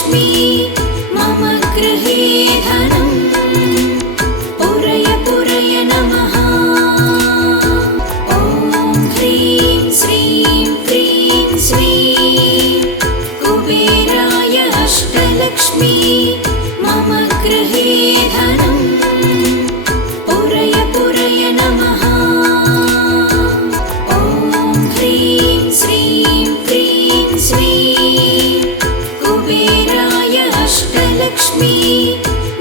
अष्टलक्ष्मी मम गृहे धनम् पूरय पूरय नमः। ॐ ह्रीं श्रीं क्रीं श्रीं कुबेराय अष्टलक्ष्मी मम गृहे धनम् पूरय पूरय नमः। ॐ ह्रीं श्रीं क्रीं श्रीं कुबेराय अष्टलक्ष्मी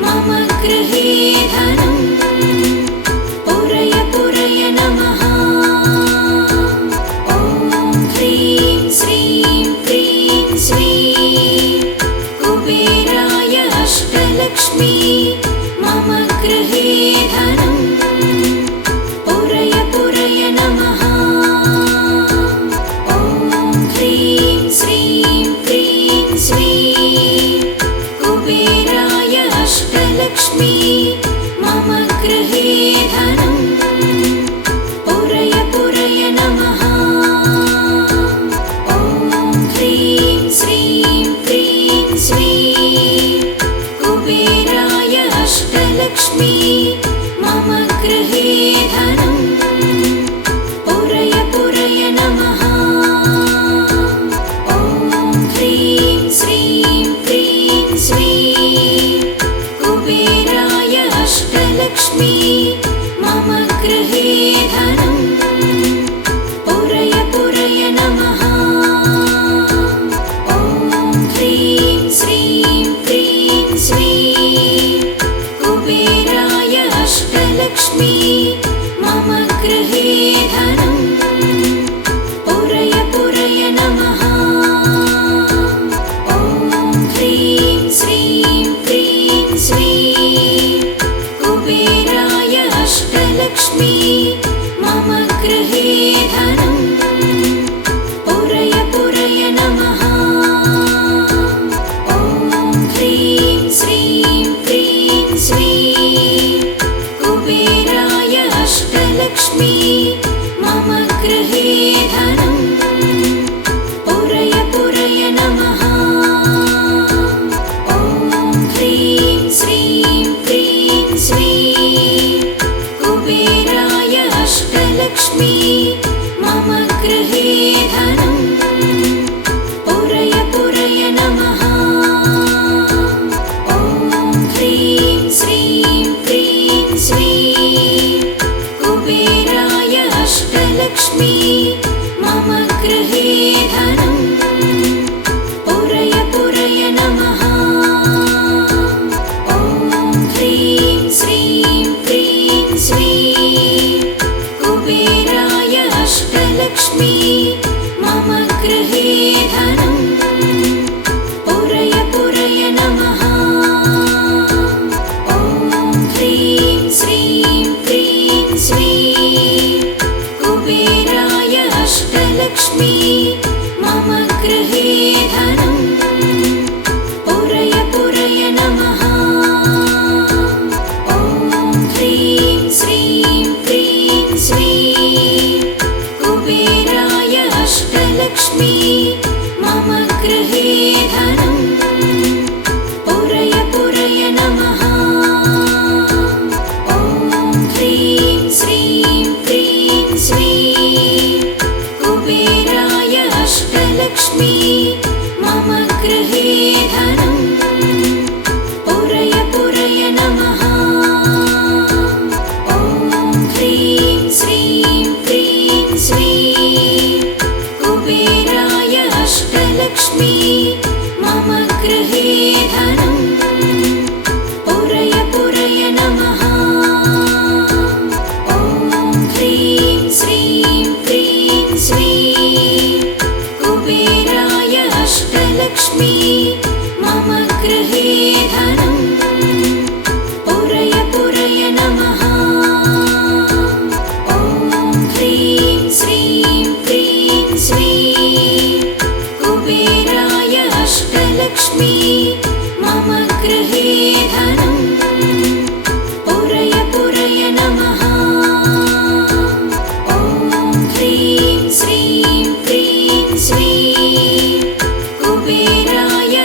मम गृहे धनम् पूरय पूरय नमः। ॐ ह्रीं श्रीं क्रीं श्रीं कुबेराय अष्टलक्ष्मी मम गृहे धनम् पूरय पूरय नमः। ॐ ह्रीं श्रीं क्रीं श्रीं कुबेराय अष्टलक्ष्मी मम गृहे धनम् पूरय पूरय नमः। ॐ ह्रीं श्रीं क्रीं श्रीं कुबेराय अष्टलक्ष्मी मम गृहे धनम् पूरय पूरय नमः। ॐ ह्रीं श्रीं क्रीं श्रीं कुबेराय अष्टलक्ष्मी मम गृहे धनम् पूरय पूरय नमः। ॐ ह्रीं श्रीं क्रीं श्रीं कुबेराय अष्टलक्ष्मी मम गृहे धनम् पूरय पूरय नमः। ॐ ह्रीं श्रीं क्रीं श्रीं कुबेराय अष्टलक्ष्मी मम गृहे धनम् पूरय पूरय नमः। ॐ ह्रीं श्रीं क्रीं श्रीं कुबेराय अष्टलक्ष्मी मम गृहे धनम् पूरय पूरय नमः। ॐ ह्रीं श्रीं क्रीं श्रीं कुबेराय अष्टलक्ष्मी मम गृहे धनम् पूरय पूरय नमः। ॐ ह्रीं श्रीं क्रीं श्रीं कुबेराय अष्टलक्ष्मी मम गृहे धनम् पूरय पूरय नमः। ॐ ह्रीं श्रीं क्रीं श्रीं कुबेराय अष्टलक्ष्मी मम गृहे धनम् पूरय पूरय नमः। ॐ ह्रीं श्रीं क्रीं श्रीं कुबेराय अष्टलक्ष्मी मम गृहे धनम् पूरय पूरय नमः। ॐ ह्रीं श्रीं क्रीं श्रीं कुबेराय अष्टलक्ष्मी मम गृहे धनम् पूरय पूरय नमः। ॐ ह्रीं श्रीं क्रीं श्रीं कुबेराय अष्टलक्ष्मी मम गृहे धनम् पूरय पूरय नमः। ॐ ह्रीं श्रीं क्रीं श्रीं कुबेराय अष्टलक्ष्मी मम गृहे धनम् पूरय पूरय नमः। ॐ ह्रीं श्रीं क्रीं श्रीं कुबेराय अष्टलक्ष्मी मम गृहे धनम् पूरय पूरय नमः। ॐ ह्रीं श्रीं क्रीं श्रीं कुबेराय अष्टलक्ष्मी मम गृहे धनम् पूरय पूरय नमः। ॐ ह्रीं श्रीं क्रीं श्रीं कुबेराय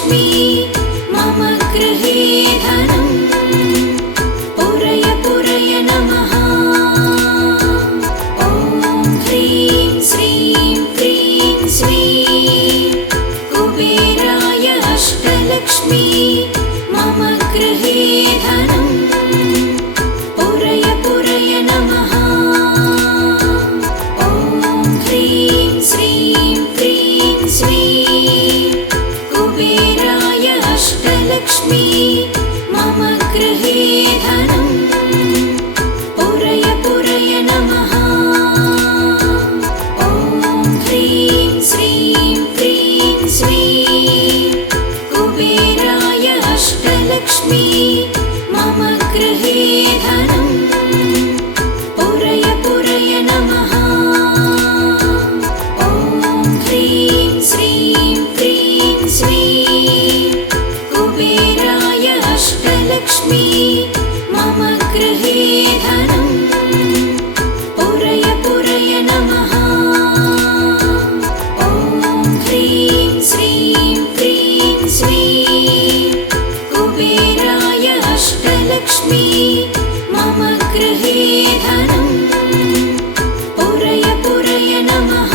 अष्टलक्ष्मी मम गृहे धनम् पुरय पुरय नमः। ॐ ह्रीं श्रीं क्रीं श्रीं कुबेराय अष्टलक्ष्मी मम गृहे धनम् पुरय पुरय नमः। ॐ ह्रीं श्रीं क्रीं श्रीं कुबेराय अष्टलक्ष्मी मम गृहे धनम् पुरय पुरय नमः। ॐ ह्रीं श्रीं क्रीं श्रीं कुबेराय अष्टलक्ष्मी मम गृहे धनम् पुरय पुरय नमः। ॐ ह्रीं श्रीं क्रीं श्रीं कुबेराय अष्टलक्ष्मी मम गृहे धनम् पुरय पुरय नमः। ॐ ह्रीं श्रीं क्रीं श्रीं कुबेराय अष्टलक्ष्मी मम गृहे धनम् पुरय पुरय नमः।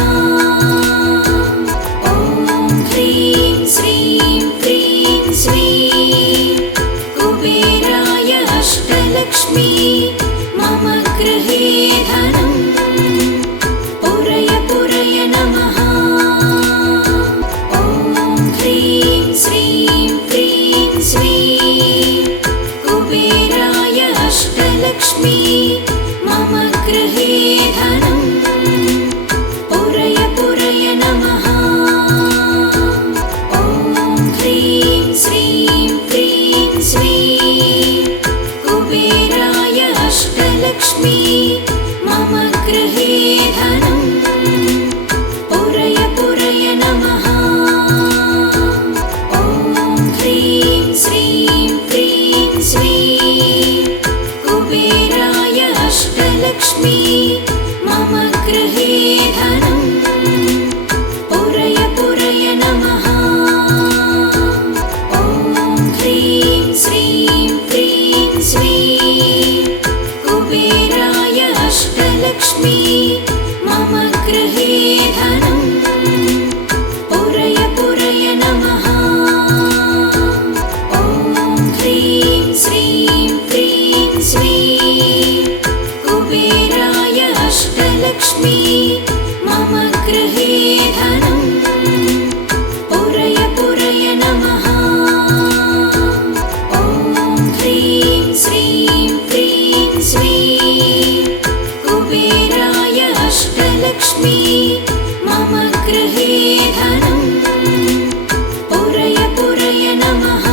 ॐ ह्रीं श्रीं क्रीं श्रीं कुबेराय अष्टलक्ष्मी मम गृहे धनम् पुरय पुरय नमः। ॐ ह्रीं श्रीं क्रीं श्रीं कुबेराय अष्टलक्ष्मी मम गृहे धनम् पुरय पुरय नमः। ॐ ह्रीं श्रीं क्रीं श्रीं कुबेराय अष्टलक्ष्मी मम गृहे धनम् पुरय पुरय नमः। ॐ ह्रीं श्रीं क्रीं श्रीं कुबेराय अष्टलक्ष्मी मम गृहे धनम् पुरय पुरय नमः। ॐ ह्रीं श्रीं क्रीं श्रीं कुबेराय अष्टलक्ष्मी मम गृहे धनम् पुरय पुरय नमः। ॐ ह्रीं श्रीं क्रीं श्रीं कुबेराय अष्टलक्ष्मी मम गृहे धनम् पुरय पुरय नमः। ॐ ह्रीं श्रीं क्रीं श्रीं कुबेराय अष्टलक्ष्मी मम गृहे धनम् पुरय पुरय नमः।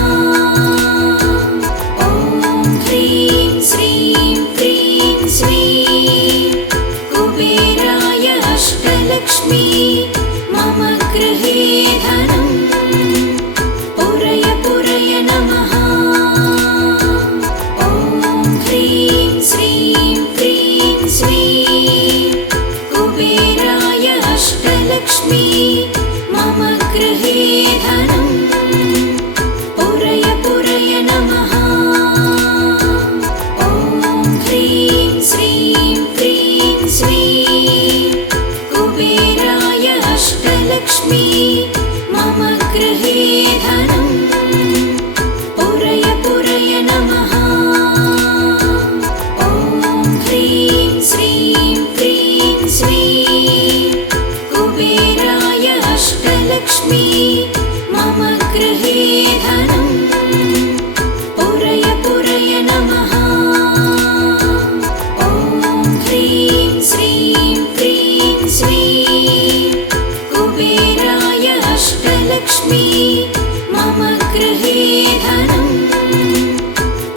ॐ ह्रीं श्रीं क्रीं श्रीं कुबेराय अष्टलक्ष्मी मम गृहे धनम् पुरय पुरय नमः। ॐ ह्रीं श्रीं क्रीं श्रीं कुबेराय अष्टलक्ष्मी मम गृहे धनम् पुरय पुरय नमः। ॐ ह्रीं श्रीं क्रीं श्रीं कुबेराय अष्टलक्ष्मी मम गृहे धनम् पुरय पुरय नमः। ॐ ह्रीं श्रीं क्रीं श्रीं कुबेराय अष्टलक्ष्मी मम गृहे धनम् पुरय पुरय नमः। ॐ ह्रीं श्रीं क्रीं श्रीं कुबेराय अष्टलक्ष्मी मम गृहे धनम्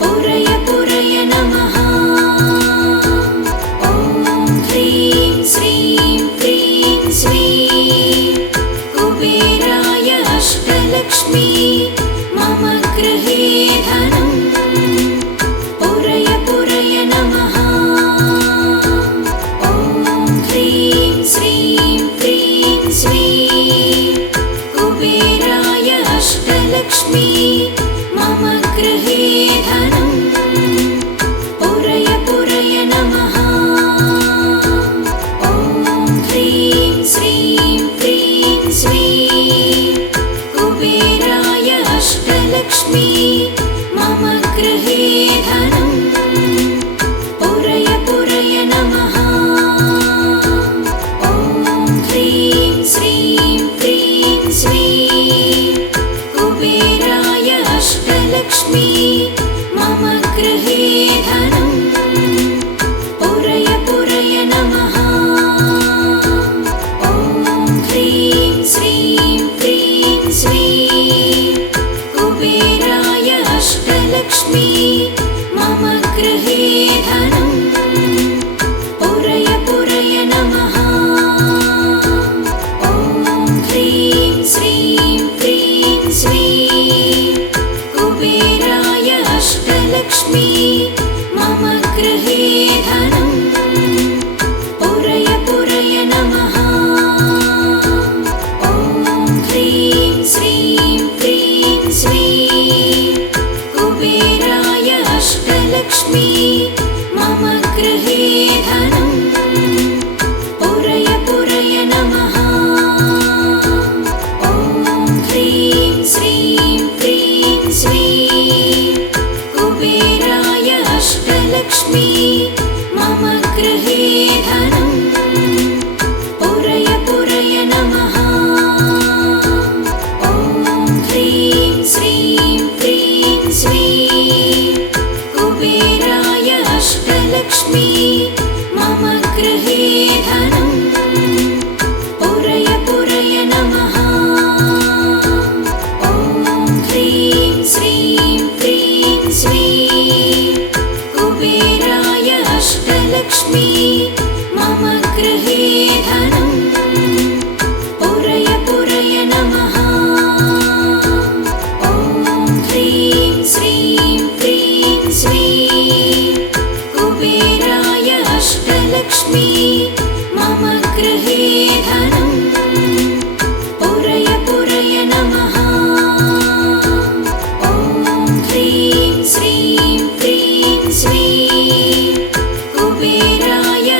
पुरय पुरय नमः। ॐ ह्रीं श्रीं क्रीं श्रीं कुबेराय अष्टलक्ष्मी मम अष्टलक्ष्मी मम गृहे धनं पुरय पुरय नमः। ॐ ह्रीं श्रीं क्रीं श्रीं कुबेराय अष्टलक्ष्मी मम गृहे धनं पुरय पुरय नमः। ॐ ह्रीं श्रीं क्रीं श्रीं कुबेराय अष्टलक्ष्मी मम गृहे धनं पुरय पुरय नमः। ॐ ह्रीं श्रीं क्रीं श्रीं कुबेराय अष्टलक्ष्मी मम गृहे धनं पुरय पुरय नमः। ॐ ह्रीं श्रीं क्रीं श्रीं कुबेराय अष्टलक्ष्मी मम गृहे धनं पुरय पुरय नमः। ॐ ह्रीं श्रीं क्रीं श्रीं कुबेराय अष्टलक्ष्मी मम गृहे धनं पुरय पुरय नमः। ॐ ह्रीं श्रीं क्रीं श्रीं कुबेराय अष्टलक्ष्मी मम गृहे धनं पुरय पुरय नमः। ॐ ह्रीं श्रीं क्रीं श्रीं कुबेराय अष्टलक्ष्मी मम गृहे धनं पुरय पुरय नमः। ॐ ह्रीं श्रीं क्रीं श्रीं कुबेराय अष्टलक्ष्मी मम गृहे धनं पुरय पुरय नमः। ॐ ह्रीं श्रीं क्रीं श्रीं कुबेराय अष्टलक्ष्मी मम गृहे धनं पुरय पुरय नमः। ॐ ह्रीं श्रीं क्रीं श्रीं कुबेराय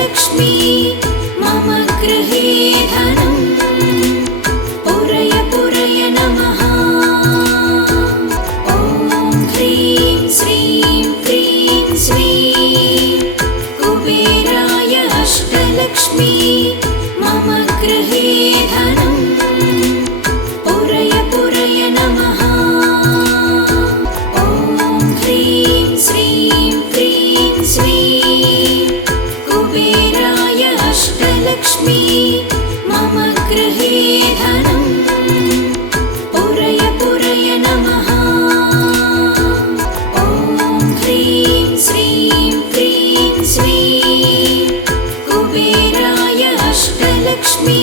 अष्टलक्ष्मी मम गृहे धनं पुरय पुरय नमः। ॐ ह्रीं श्रीं क्रीं श्रीं कुबेराय अष्टलक्ष्मी मम गृहे धनं पुरय पुरय नमः। ॐ ह्रीं श्रीं क्रीं श्रीं कुबेराय अष्टलक्ष्मी मम गृहे धनं पुरय पुरय नमः। ॐ ह्रीं श्रीं क्रीं श्रीं कुबेराय अष्टलक्ष्मी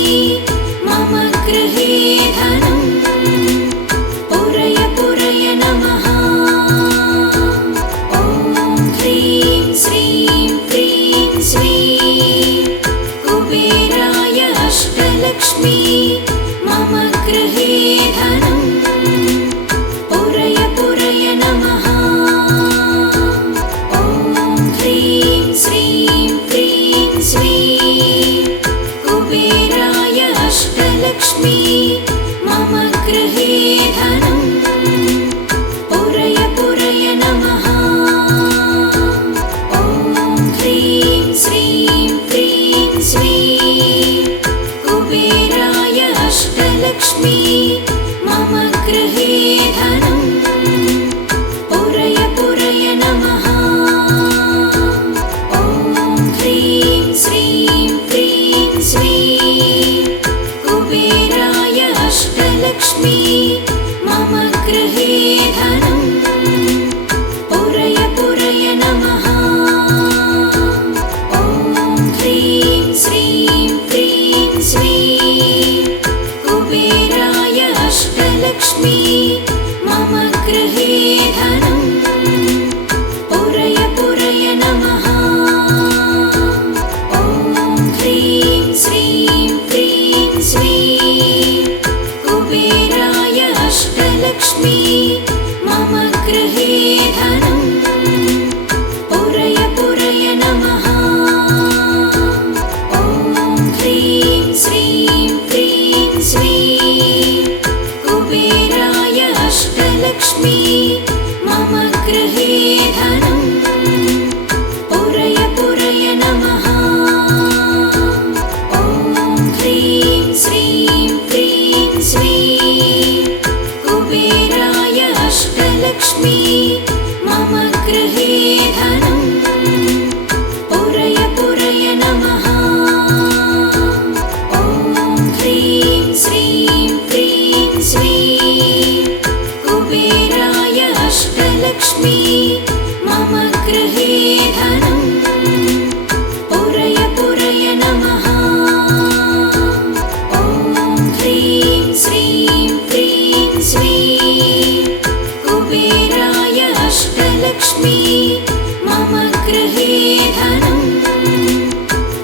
मम गृहे धनं पुरय पुरय नमः। ॐ ह्रीं श्रीं क्रीं श्रीं कुबेराय अष्टलक्ष्मी मम गृहे धनं पुरय पुरय नमः। ॐ ह्रीं श्रीं क्रीं श्रीं कुबेराय अष्टलक्ष्मी मम गृहे धनं पुरय पुरय नमः। ॐ ह्रीं श्रीं क्रीं श्रीं कुबेराय अष्टलक्ष्मी मम गृहे धनं पुरय पुरय नमः। ॐ ह्रीं श्रीं क्रीं श्रीं कुबेराय अष्टलक्ष्मी मम गृहे धनं पुरय पुरय नमः। ॐ ह्रीं श्रीं क्रीं श्रीं कुबेराय अष्टलक्ष्मी मम गृहे धनं पुरय पुरय नमः। ॐ ह्रीं श्रीं क्रीं श्रीं कुबेराय अष्टलक्ष्मी मम गृहे धनं पुरय पुरय नमः। ॐ ह्रीं श्रीं क्रीं श्रीं कुबेराय अष्टलक्ष्मी मम गृहे धनं पुरय पुरय नमः। ॐ ह्रीं श्रीं क्रीं श्रीं कुबेराय अष्टलक्ष्मी मम गृहे धनं पुरय पुरय नमः। ॐ ह्रीं श्रीं क्रीं श्रीं कुबेराय अष्टलक्ष्मी मम गृहे धनं पुरय पुरय नमः। ॐ ह्रीं श्रीं क्रीं श्रीं कुबेराय अष्टलक्ष्मी मम गृहे धनं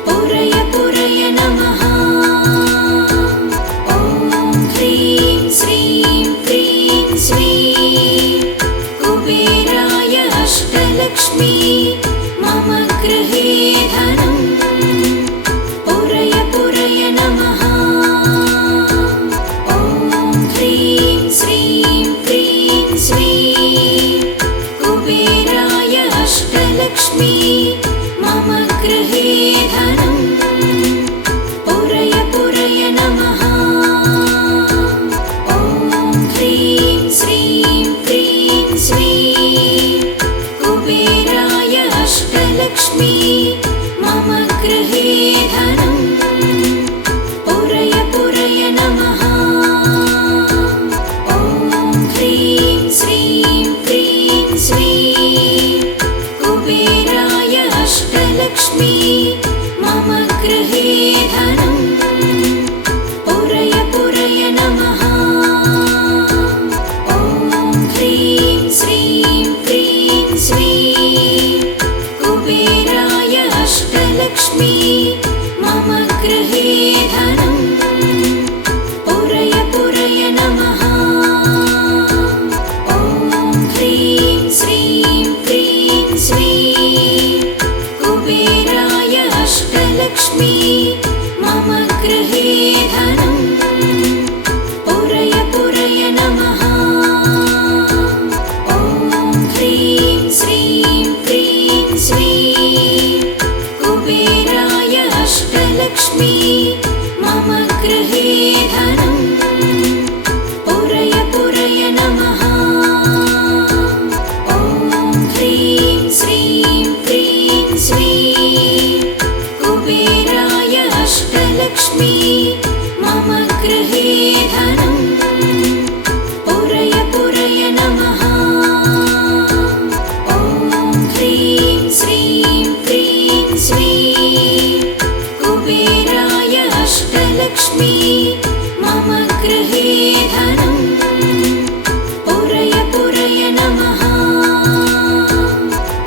पुरय पुरय नमः। ॐ ह्रीं श्रीं क्रीं श्रीं कुबेराय अष्टलक्ष्मी मम गृहे धनं पुरय पुरय नमः। ॐ ह्रीं श्रीं क्रीं श्रीं कुबेराय अष्टलक्ष्मी मम गृहे धनं पुरय पुरय नमः। ॐ ह्रीं श्रीं क्रीं श्रीं कुबेराय अष्टलक्ष्मी मम गृहे धनं पुरय पुरय नमः। ॐ ह्रीं श्रीं क्रीं श्रीं कुबेराय अष्टलक्ष्मी मम गृहे धनं पुरय पुरय नमः। ॐ ह्रीं श्रीं क्रीं श्रीं कुबेराय अष्टलक्ष्मी मम गृहे धनं पुरय पुरय नमः। ॐ ह्रीं श्रीं क्रीं श्रीं कुबेराय अष्टलक्ष्मी मम गृहे धनं पुरय पुरय नमः।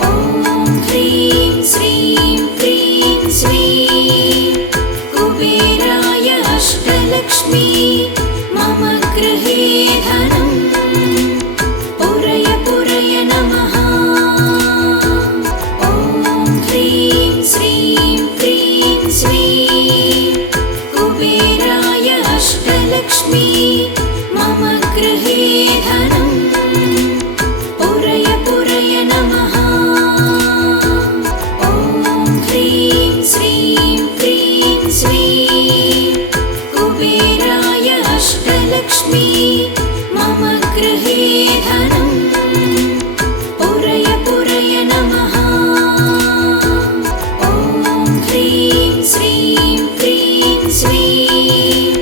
ॐ ह्रीं श्रीं क्रीं श्रीं कुबेराय अष्टलक्ष्मी मम गृहे धनं पुरय पुरय नमः। ॐ ह्रीं श्रीं क्रीं श्रीं कुबेराय अष्टलक्ष्मी मम गृहे धनं पुरय पुरय नमः। ॐ ह्रीं श्रीं क्रीं श्रीं कुबेराय अष्टलक्ष्मी मम गृहे धनं पुरय पुरय नमः। ॐ ह्रीं श्रीं क्रीं श्रीं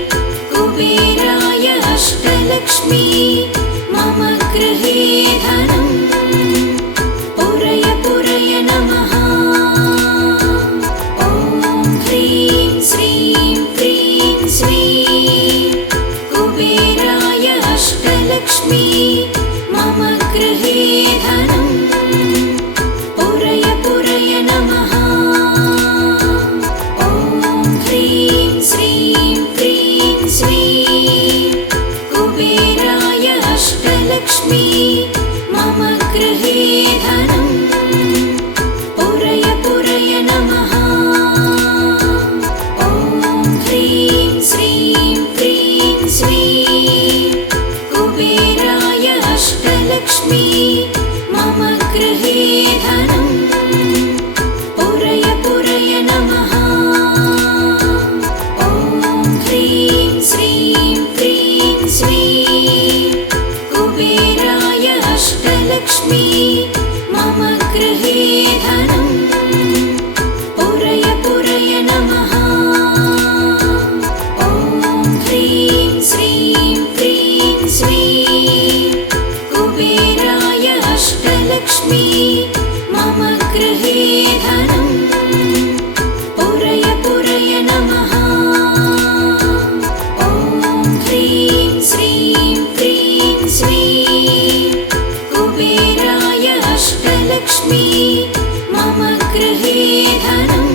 कुबेराय अष्टलक्ष्मी मम गृहे धनं पुरय पुरय नमः। ॐ ह्रीं श्रीं क्रीं श्रीं कुबेराय अष्टलक्ष्मी मम गृहे धनं पुरय पुरय नमः। ॐ ह्रीं श्रीं क्रीं श्रीं कुबेराय अष्टलक्ष्मी मम गृहे धनं पुरय पुरय नमः। ॐ ह्रीं श्रीं क्रीं श्रीं कुबेराय अष्टलक्ष्मी मम गृहे धनं पुरय पुरय नमः। ॐ ह्रीं श्रीं क्रीं श्रीं कुबेराय अष्टलक्ष्मी मम गृहे धनं पुरय पुरय नमः। ॐ ह्रीं श्रीं क्रीं श्रीं कुबेराय अष्टलक्ष्मी मम गृहे धनं पुरय पुरय नमः। ॐ ह्रीं श्रीं क्रीं श्रीं कुबेराय अष्टलक्ष्मी मम गृहे धनं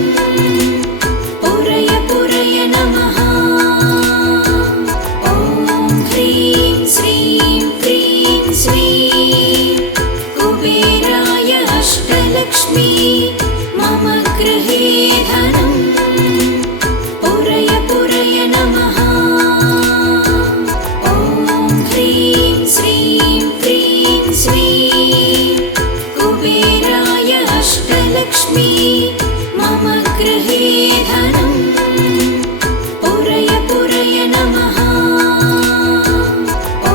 पुरय पुरय नमः। ॐ ह्रीं श्रीं क्रीं श्रीं कुबेराय अष्टलक्ष्मी मम गृहे धनं पुरय पुरय नमः। ॐ ह्रीं श्रीं क्रीं श्रीं कुबेराय अष्टलक्ष्मी मम गृहे धनं पुरय पुरय नमः। ॐ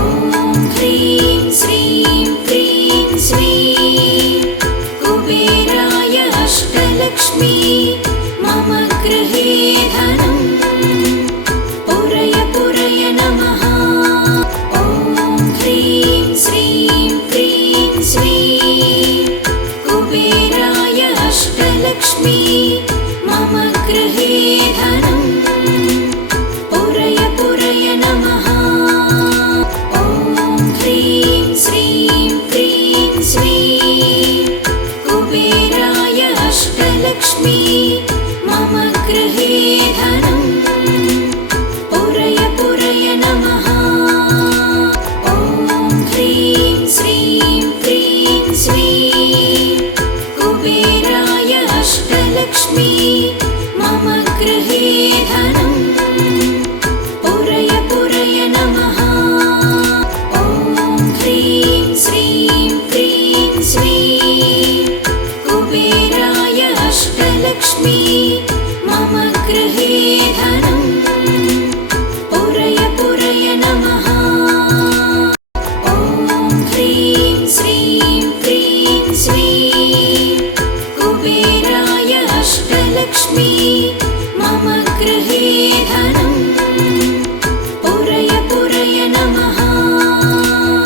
ह्रीं श्रीं क्रीं श्रीं कुबेराय अष्टलक्ष्मी मम गृहे धनं पुरय पुरय नमः। ॐ ह्रीं श्रीं क्रीं श्रीं कुबेराय अष्टलक्ष्मी मम गृहे धनं पुरय पुरय नमः। ॐ ह्रीं श्रीं क्रीं श्रीं कुबेराय अष्टलक्ष्मी मम गृहे धनं पुरय पुरय नमः। ॐ ह्रीं श्रीं क्रीं श्रीं कुबेराय अष्टलक्ष्मी मम अष्टलक्ष्मी